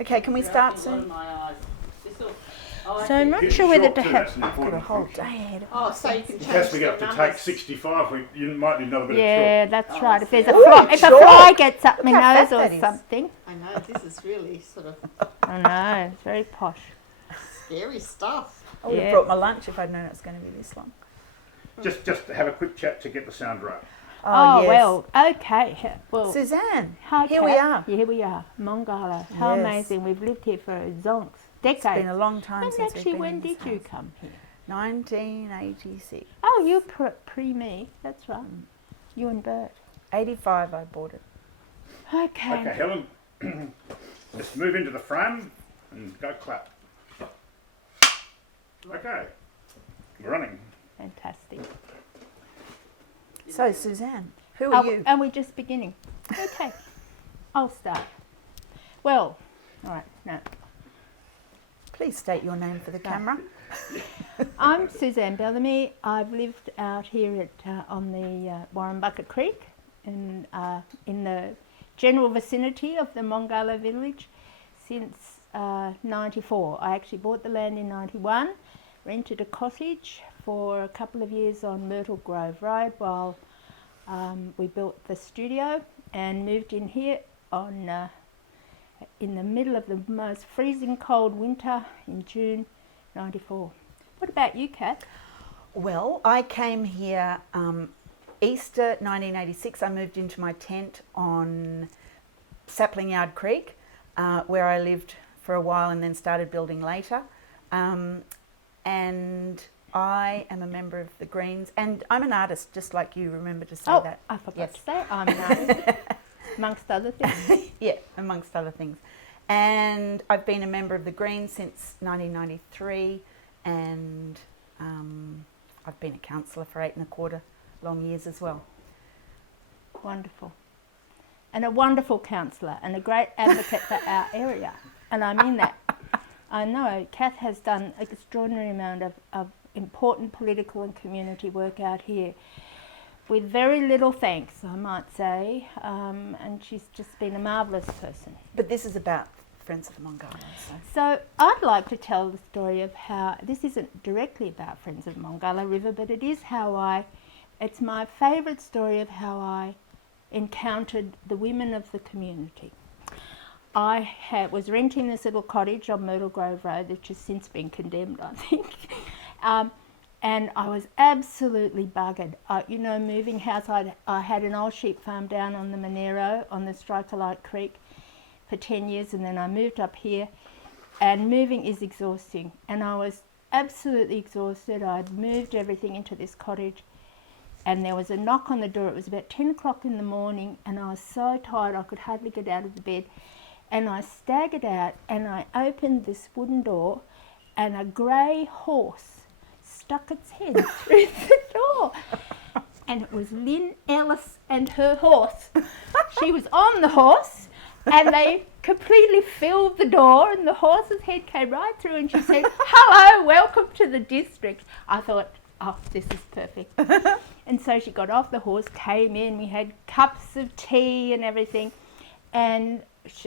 Okay, can we start soon? So I'm not sure whether to have... I've got a whole day ahead of Oh, so you can In change case we the get up to numbers. take 65, you might need another bit Yeah, of that's right. If there's a Ooh, fly, if a chalk. fly gets up my Look how nose fat or that is. something. I know, this is really sort of I know, it's very posh. scary stuff. I would have Yeah. brought my lunch if I'd known it was going to be this long. chalk. Just have a quick chat to get the sound right. Oh, yes. well, okay. Well, Suzanne, hi, here we Cath. are. Here we are, Mongarlowe. How Yes. amazing. We've lived here for zonks, It's been decades. a long time And since actually, we've been when in this did you house. come here? 1986. Oh, you're pre me. That's right. You and Bert. 85 I bought it. Okay. Okay, Helen, let's move into the frame and go clap. Okay, we're running. Fantastic. So, Suzanne, who are you? Are we just beginning? Okay. I'll start. Well, all right, no. Please state your name for the camera. I'm Suzanne Bellamy. I've lived out here at on the Warrenbucket Creek in the general vicinity of the Mongarlowe village since 94. I actually bought the land in 91, rented a cottage for a couple of years on Myrtle Grove Road while we built the studio, and moved in here on in the middle of the most freezing cold winter in June 94. What about you, Cath? Well, I came here Easter 1986. I moved into my tent on Sapling Yard Creek, where I lived for a while and then started building later. And I am a member of the Greens, and I'm an artist, just like you. Remember to say Oh, that. I forgot Yes. to say I'm an artist, amongst other things. Yeah, amongst other things. And I've been a member of the Greens since 1993, and I've been a councillor for 8.25 long years as well. Wonderful. And a wonderful councillor and a great advocate for our area. And I mean that. I know Cath has done an extraordinary amount of important political and community work out here with very little thanks, I might say, and she's just been a marvellous person. But this is about Friends of the Mongarlowe. So I'd like to tell the story of how, this isn't directly about Friends of the Mongarlowe River, but it is it's my favourite story of how I encountered the women of the community. I was renting this little cottage on Myrtle Grove Road, which has since been condemned, I think. And I was absolutely buggered. Moving house, I had an old sheep farm down on the Monero on the Strikerlight Creek for 10 years, and then I moved up here, and moving is exhausting. And I was absolutely exhausted. I'd moved everything into this cottage, and there was a knock on the door. It was about 10 o'clock in the morning, and I was so tired I could hardly get out of the bed. And I staggered out, and I opened this wooden door, and a grey horse stuck its head through the door. And it was Lynn Ellis and her horse. She was on the horse, and they completely filled the door, and the horse's head came right through, and she said, "Hello, welcome to the district." I thought, oh, this is perfect. And so she got off the horse, came in, we had cups of tea and everything, and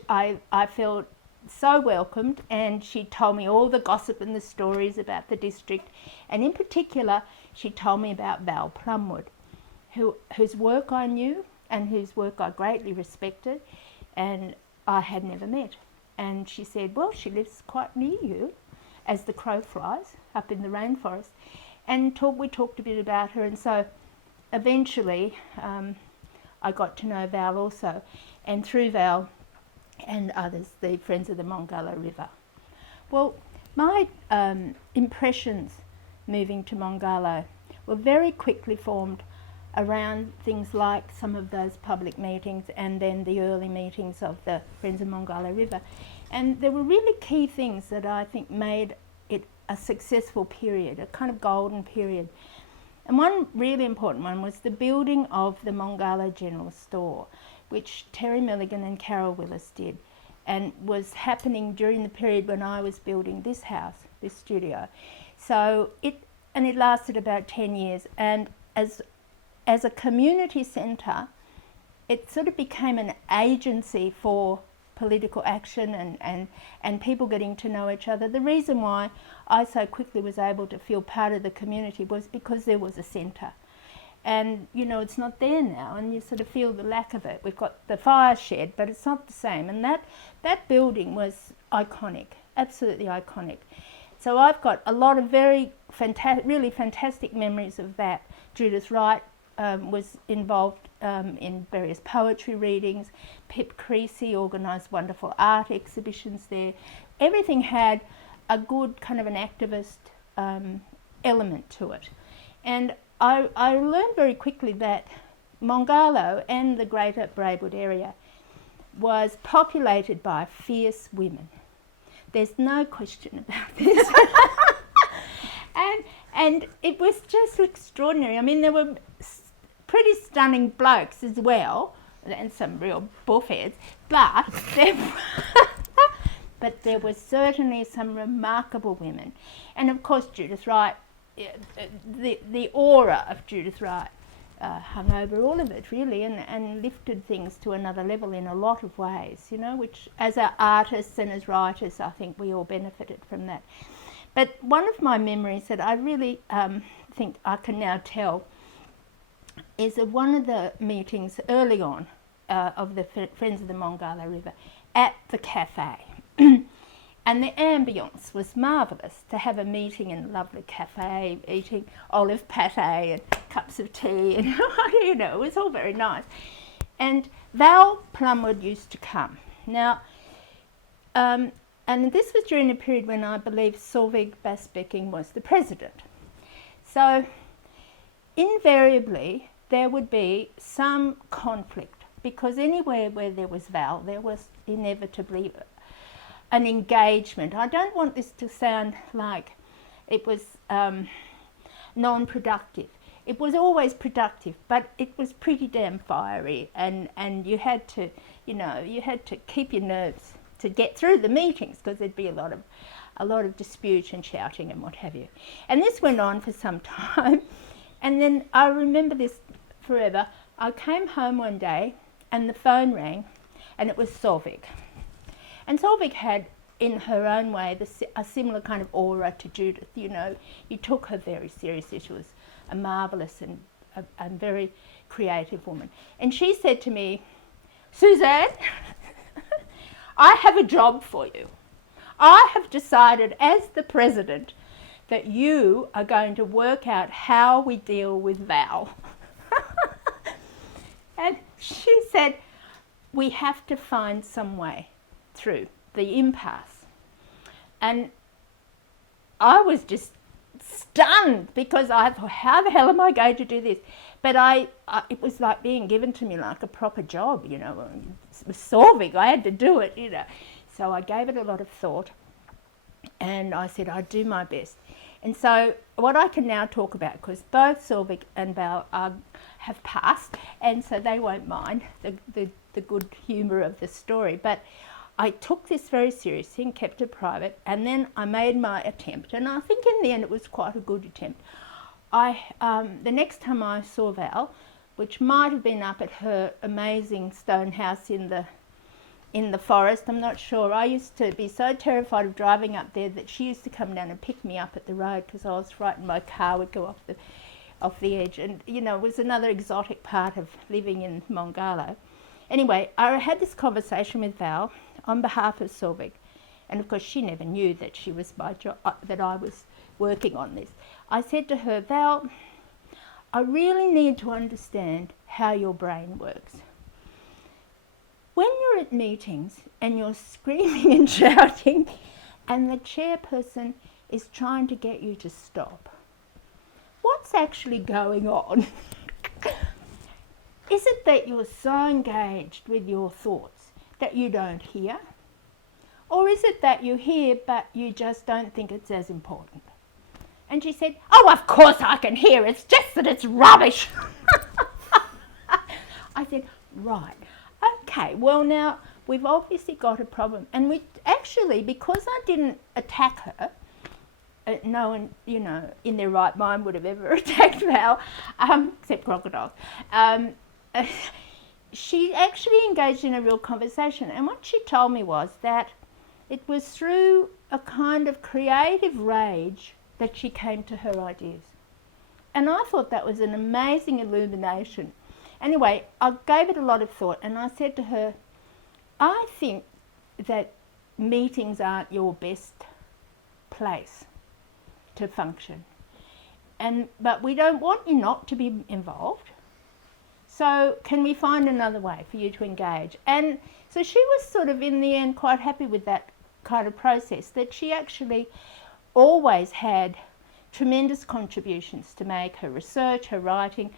I felt so welcomed, and she told me all the gossip and the stories about the district, and in particular she told me about Val Plumwood, whose work I knew and whose work I greatly respected, and I had never met. And she said, well, she lives quite near you, as the crow flies, up in the rainforest. And we talked a bit about her, and so eventually I got to know Val also, and through Val and others, the Friends of the Mongarlowe River. Well, my impressions moving to Mongarlowe were very quickly formed around things like some of those public meetings and then the early meetings of the Friends of Mongarlowe River. And there were really key things that I think made it a successful period, a kind of golden period. And one really important one was the building of the Mongarlowe General Store, which Terry Milligan and Carol Willis did, and was happening during the period when I was building this house, this studio. So it lasted about 10 years, and as a community centre, it sort of became an agency for political action and people getting to know each other. The reason why I so quickly was able to feel part of the community was because there was a centre. And, you know, it's not there now, and you sort of feel the lack of it. We've got the fire shed, but it's not the same. And that building was iconic, absolutely iconic. So I've got a lot of really fantastic memories of that. Judith Wright was involved in various poetry readings. Pip Creasy organised wonderful art exhibitions there. Everything had a good kind of an activist element to it. And I learned very quickly that Mongarlowe and the greater Braidwood area was populated by fierce women. There's no question about this. and it was just extraordinary. I mean, there were pretty stunning blokes as well, and some real buffheads, but there were certainly some remarkable women. And of course Judith Wright, the aura of Judith Wright hung over all of it really, and lifted things to another level in a lot of ways, you know, which as artists and as writers I think we all benefited from that. But one of my memories that I really think I can now tell is of one of the meetings early on of the Friends of the Mongarlowe River at the cafe. And the ambience was marvellous, to have a meeting in a lovely cafe, eating olive pate and cups of tea, and you know, it was all very nice. And Val Plumwood used to come. Now, and this was during a period when I believe Solveig Basbecking was the president. So invariably there would be some conflict, because anywhere where there was Val, there was inevitably an engagement. I don't want this to sound like it was non-productive. It was always productive, but it was pretty damn fiery, and you had to, you know, you had to keep your nerves to get through the meetings, because there'd be a lot of dispute and shouting and what have you. And this went on for some time, and then I remember this forever. I came home one day and the phone rang, and it was Solveig. And Solveig had, in her own way, a similar kind of aura to Judith. You know, you took her very seriously. She was a marvellous and very creative woman. And she said to me, "Suzanne, I have a job for you. I have decided as the president that you are going to work out how we deal with Val." And she said, "We have to find some way through the impasse." And I was just stunned, because I thought, how the hell am I going to do this? But it was like being given to me like a proper job, you know. It was Solveig, I had to do it, you know. So I gave it a lot of thought, and I said I'd do my best. And so what I can now talk about, because both Solveig and Val have passed, and so they won't mind the good humour of the story, but I took this very seriously and kept it private, and then I made my attempt, and I think in the end it was quite a good attempt. The next time I saw Val, which might have been up at her amazing stone house in the forest, I'm not sure. I used to be so terrified of driving up there that she used to come down and pick me up at the road, because I was frightened my car would go off the edge, and you know, it was another exotic part of living in Mongarlowe. Anyway, I had this conversation with Val on behalf of Solveig, and of course she never knew that she was my job, that I was working on this. I said to her, "Val, I really need to understand how your brain works. When you're at meetings and you're screaming and shouting, and the chairperson is trying to get you to stop, what's actually going on? Is it that you're so engaged with your thoughts that you don't hear? Or is it that you hear but you just don't think it's as important?" And she said, "Oh, of course I can hear, it's just that it's rubbish." I said, "Right, okay, well now we've obviously got a problem." And we actually, because I didn't attack her, no one, you know, in their right mind would have ever attacked Val, except crocodiles. she actually engaged in a real conversation. And what she told me was that it was through a kind of creative rage that she came to her ideas. And I thought that was an amazing illumination. Anyway, I gave it a lot of thought, and I said to her, I think that meetings aren't your best place to function. But we don't want you not to be involved. So can we find another way for you to engage? And so she was sort of in the end quite happy with that kind of process, that she actually always had tremendous contributions to make, her research, her writing,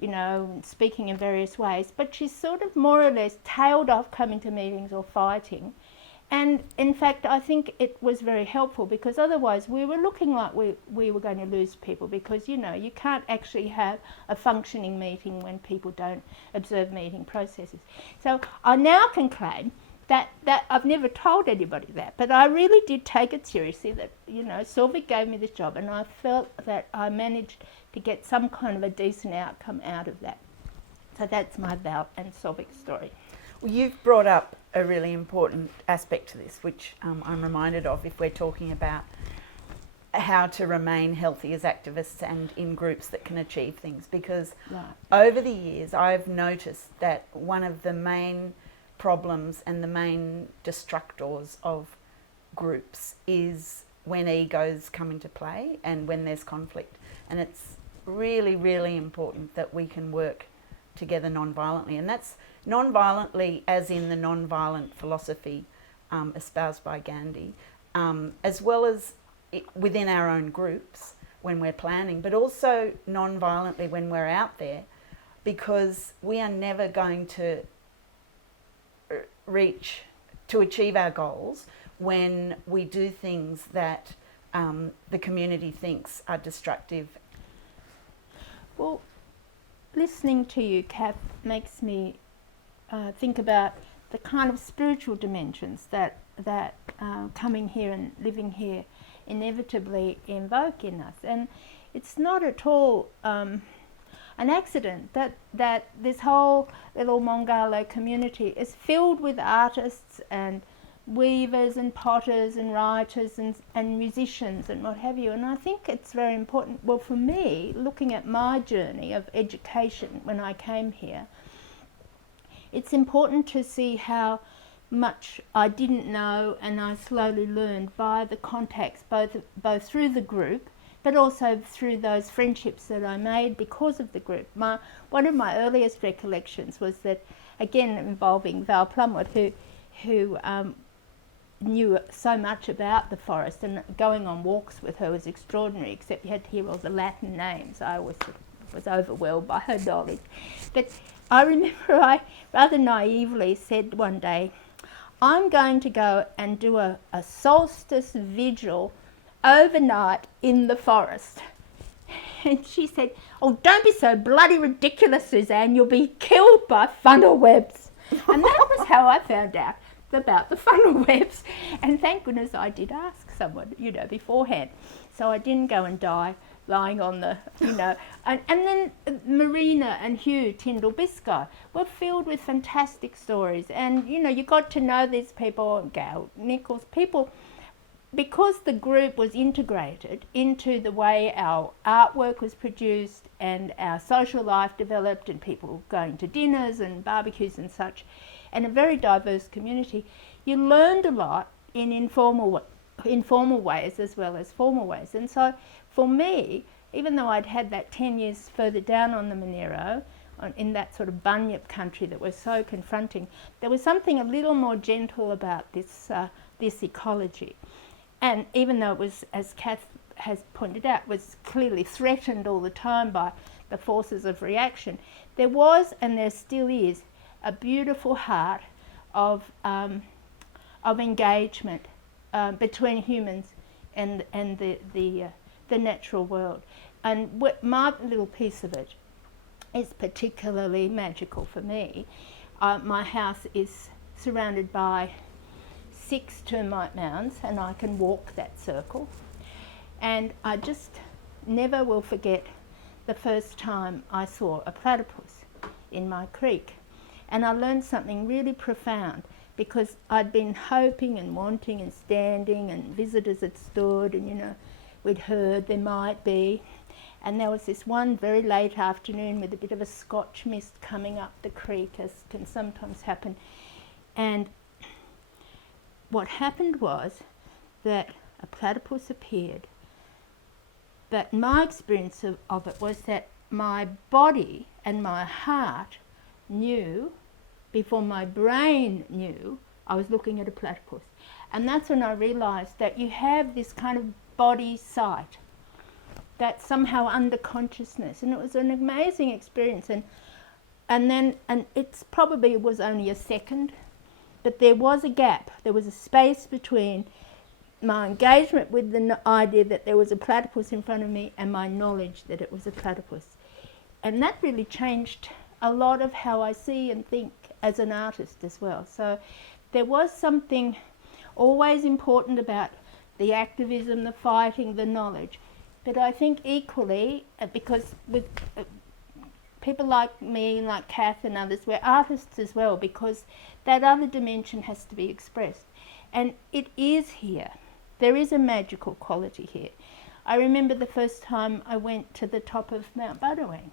you know, speaking in various ways, but she sort of more or less tailed off coming to meetings or fighting. And in fact, I think it was very helpful, because otherwise we were looking like we were going to lose people, because, you know, you can't actually have a functioning meeting when people don't observe meeting processes. So I now can claim that I've never told anybody that, but I really did take it seriously, that, you know, Sylvie gave me this job, and I felt that I managed to get some kind of a decent outcome out of that. So that's my Val and Sylvie story. Well, you've brought up a really important aspect to this, which I'm reminded of if we're talking about how to remain healthy as activists and in groups that can achieve things. Because over the years, I've noticed that one of the main problems and the main destructors of groups is when egos come into play and when there's conflict. And it's really, really important that we can work together non-violently. And that's non-violently as in the non-violent philosophy espoused by Gandhi, as well as within our own groups when we're planning, but also non-violently when we're out there, because we are never going to achieve our goals when we do things that the community thinks are destructive. Well, listening to you, Cath, makes me think about the kind of spiritual dimensions that coming here and living here inevitably invoke in us. And it's not at all an accident that this whole little Mongarlowe community is filled with artists and weavers and potters and writers and musicians and what have you. And I think it's very important, well, for me, looking at my journey of education when I came here, it's important to see how much I didn't know and I slowly learned via the contacts, both through the group, but also through those friendships that I made because of the group. One of my earliest recollections was that, again involving Val Plumwood, who knew so much about the forest, and going on walks with her was extraordinary, except you had to hear all the Latin names. I was overwhelmed by her knowledge. But I remember I rather naively said one day, I'm going to go and do a solstice vigil overnight in the forest. And she said, oh, don't be so bloody ridiculous, Suzanne, you'll be killed by funnel webs. And that was how I found out about the funnel webs. And thank goodness I did ask someone, you know, beforehand. So I didn't go and die lying on the, you know. And then Marina and Hugh Tyndall Biscoe were filled with fantastic stories. And, you know, you got to know these people, Gail Nichols, people, because the group was integrated into the way our artwork was produced and our social life developed, and people going to dinners and barbecues and such, and a very diverse community, you learned a lot in informal ways as well as formal ways. And so for me, even though I'd had that 10 years further down on the Monero, in that sort of bunyip country that was so confronting, there was something a little more gentle about this ecology. And even though it was, as Cath has pointed out, was clearly threatened all the time by the forces of reaction, there was, and there still is, a beautiful heart of engagement between humans and the natural world. And my little piece of it is particularly magical for me. My house is surrounded by 6 termite mounds, and I can walk that circle. And I just never will forget the first time I saw a platypus in my creek. And I learned something really profound, because I'd been hoping and wanting and standing, and visitors had stood, and, you know, we'd heard there might be. And there was this one very late afternoon with a bit of a Scotch mist coming up the creek, as can sometimes happen. And what happened was that a platypus appeared. But my experience of it was that my body and my heart knew before my brain knew I was looking at a platypus. And that's when I realised that you have this kind of body sight that's somehow under consciousness. And it was an amazing experience. And it's probably was only a second, but there was a gap. There was a space between my engagement with the idea that there was a platypus in front of me and my knowledge that it was a platypus. And that really changed a lot of how I see and think as an artist as well. So there was something always important about the activism, the fighting, the knowledge. But I think equally, because with people like me, like Cath and others, we're artists as well, because that other dimension has to be expressed. And it is here. There is a magical quality here. I remember the first time I went to the top of Mount Budawang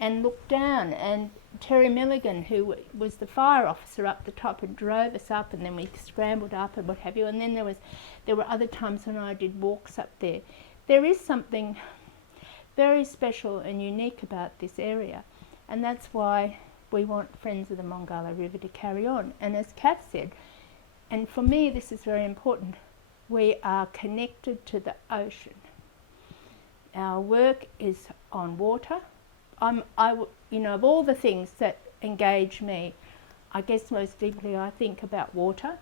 and looked down, and Terry Milligan, who was the fire officer up the top, and drove us up, and then we scrambled up and what have you. And then there were other times when I did walks up there. There is something very special and unique about this area, and that's why we want Friends of the Mongarlowe River to carry on. And as Cath said, and for me this is very important, we are connected to the ocean. Our work is on water. You know, of all the things that engage me, I guess most deeply I think about water.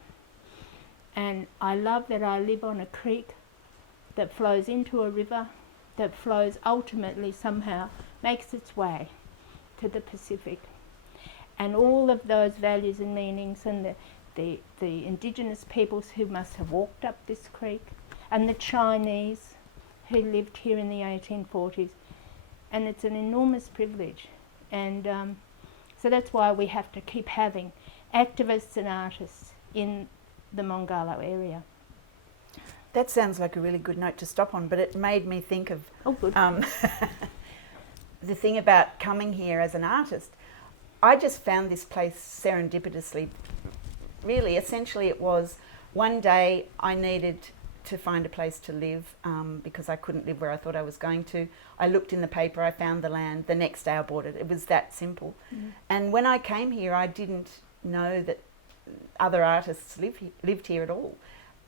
And I love that I live on a creek that flows into a river, that flows ultimately somehow, makes its way to the Pacific. And all of those values and meanings, and the indigenous peoples who must have walked up this creek, and the Chinese who lived here in the 1840s. And it's an enormous privilege. And so that's why we have to keep having activists and artists in the Mongarlowe area. That sounds like a really good note to stop on, but it made me think of the thing about coming here as an artist. I just found this place serendipitously. Really, essentially it was one day I needed to find a place to live because I couldn't live where I thought I was going to. I looked in the paper, I found the land, the next day I bought it. It was that simple. Mm. And when I came here, I didn't know that other artists lived here at all.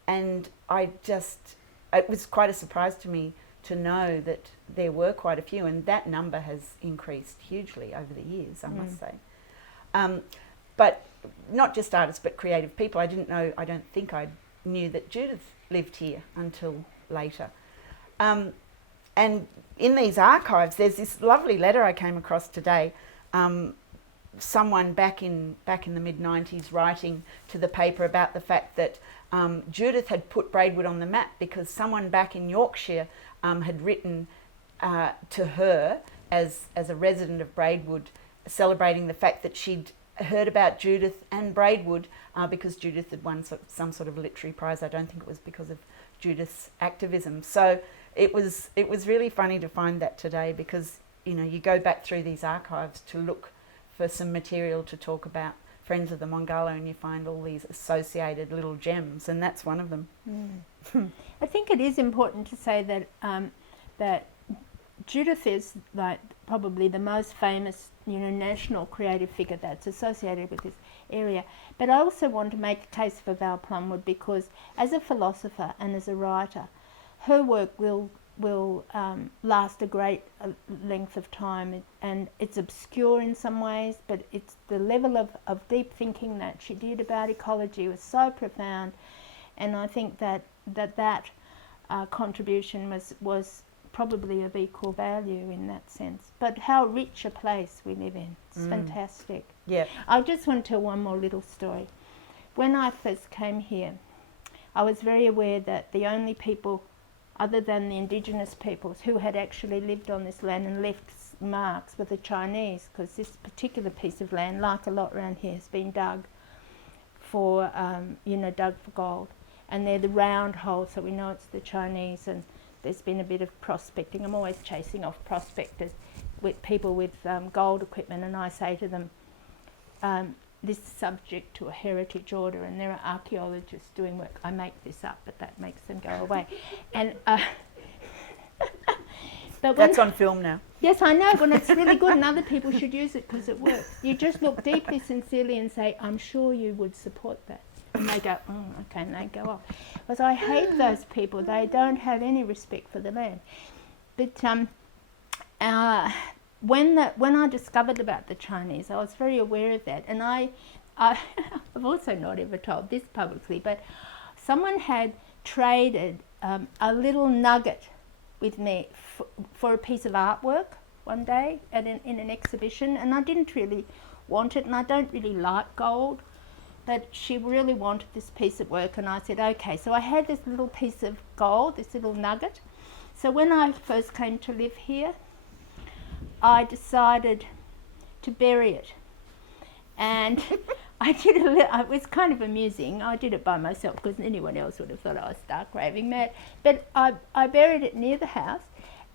And it was quite a surprise to me to know that there were quite a few, and that number has increased hugely over the years, I must say. But not just artists, but creative people. I don't think I knew that Judith lived here until later. And in these archives, there's this lovely letter I came across today. Someone back in the mid-90s writing to the paper about the fact that Judith had put Braidwood on the map because someone back in Yorkshire had written to her as a resident of Braidwood, celebrating the fact that she'd heard about Judith and Braidwood because Judith had won some sort of literary prize. I don't think it was because of Judith's activism. So it was really funny to find that today, because you go back through these archives to look for some material to talk about Friends of the Mongarlowe, and you find all these associated little gems, and that's one of them. I think it is important to say that that Judith is like probably the most famous, national creative figure that's associated with this area. But I also want to make a case for Val Plumwood, because as a philosopher and as a writer, her work will last a great length of time, and it's obscure in some ways, but it's the level of deep thinking that she did about ecology was so profound, and I think that contribution was probably of equal value in that sense. But how rich a place we live in. It's fantastic. Yeah. I just want to tell one more little story. When I first came here, I was very aware that the only people other than the indigenous peoples who had actually lived on this land and left marks were the Chinese, because this particular piece of land, like a lot around here, has been dug for, dug for gold. And they're the round holes, so we know it's the Chinese, and there's been a bit of prospecting. I'm always chasing off prospectors with people with gold equipment, and I say to them, this is subject to a heritage order, and there are archaeologists doing work. I make this up, but that makes them go away. And but That's on film now. yes, I know, but it's really good, and other people should use it because it works. You just look deeply sincerely and say, I'm sure you would support that. And they go, okay, and they go off. Because I hate those people. They don't have any respect for the land. But when I discovered about the Chinese, I was very aware of that. And I've also not ever told this publicly, but someone had traded a little nugget with me for a piece of artwork one day in an exhibition, and I didn't really want it, and I don't really like gold, but she really wanted this piece of work, and I said, okay. So I had this little piece of gold, this little nugget. So when I first came to live here, I decided to bury it. And I did it was kind of amusing. I did it by myself because anyone else would have thought I was stark raving mad. But I buried it near the house,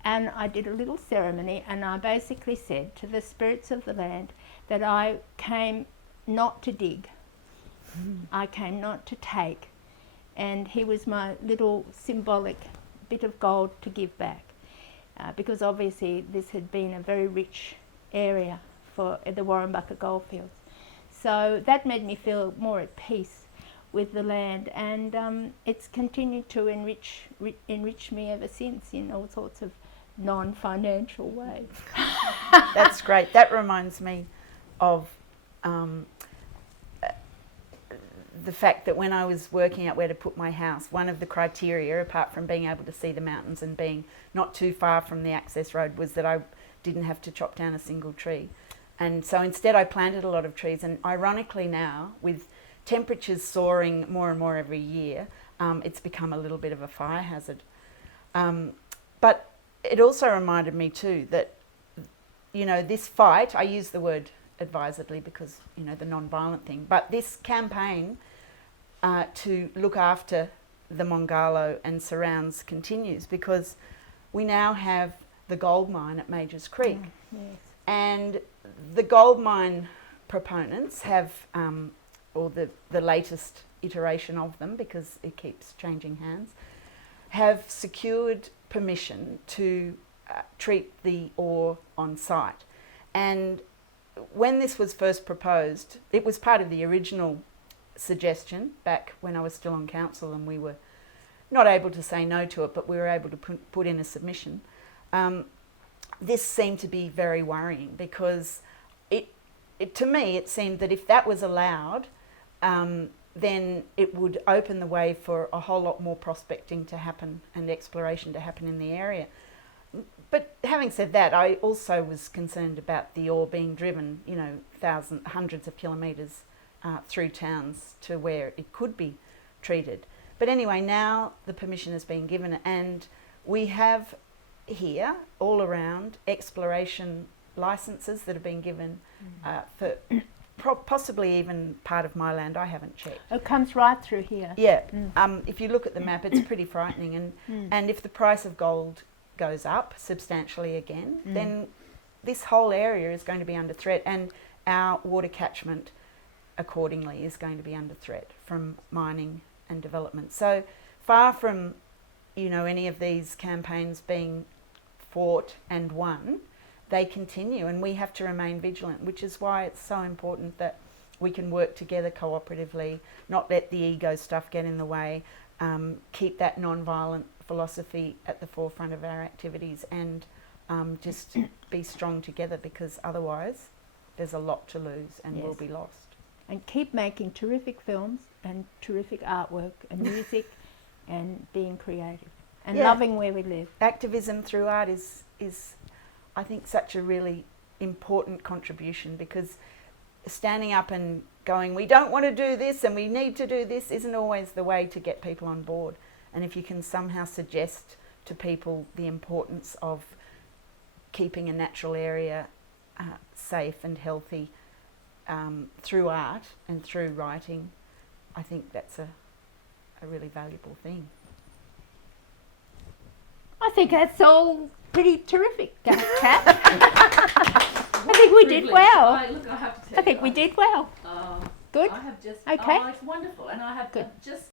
and I did a little ceremony, and I basically said to the spirits of the land that I came not to dig. I came not to take, and he was my little symbolic bit of gold to give back, because obviously this had been a very rich area for the Warrumbaka goldfields. So that made me feel more at peace with the land, and it's continued to enrich me ever since in all sorts of non-financial ways. That's great. That reminds me of the fact that when I was working out where to put my house, one of the criteria, apart from being able to see the mountains and being not too far from the access road, was that I didn't have to chop down a single tree. And so instead I planted a lot of trees, and ironically now, with temperatures soaring more and more every year, it's become a little bit of a fire hazard. But it also reminded me too that, this fight, I use the word advisedly because, the non-violent thing, but this campaign to look after the Mongarlowe and surrounds continues because we now have the gold mine at Majors Creek. Yes. And the gold mine proponents have, or the latest iteration of them, because it keeps changing hands, have secured permission to treat the ore on site. And when this was first proposed, it was part of the original suggestion back when I was still on council, and we were not able to say no to it, but we were able to put in a submission. This seemed to be very worrying because to me it seemed that if that was allowed, then it would open the way for a whole lot more prospecting to happen and exploration to happen in the area. But having said that, I also was concerned about the ore being driven, hundreds of kilometres through towns to where it could be treated. But anyway, now the permission has been given, and we have here all around exploration licences that have been given for possibly even part of my land. I haven't checked. It comes right through here. Yeah. If you look at the map, it's pretty frightening, and if the price of gold goes up substantially again, then this whole area is going to be under threat, and our water catchment accordingly is going to be under threat from mining and development. So far from any of these campaigns being fought and won, they continue, and we have to remain vigilant, which is why it's so important that we can work together cooperatively, not let the ego stuff get in the way, keep that non-violent philosophy at the forefront of our activities, and just be strong together, because otherwise there's a lot to lose and we'll be lost. And keep making terrific films and terrific artwork and music and being creative and loving where we live. Activism through art is I think such a really important contribution, because standing up and going, we don't want to do this and we need to do this, isn't always the way to get people on board. And if you can somehow suggest to people the importance of keeping a natural area safe and healthy through art and through writing, I think that's a really valuable thing. I think that's all pretty terrific, Kath. I think we did well. Look, I have to tell I think we did well. Good. I have just, Okay. oh, it's wonderful. And I have Good. just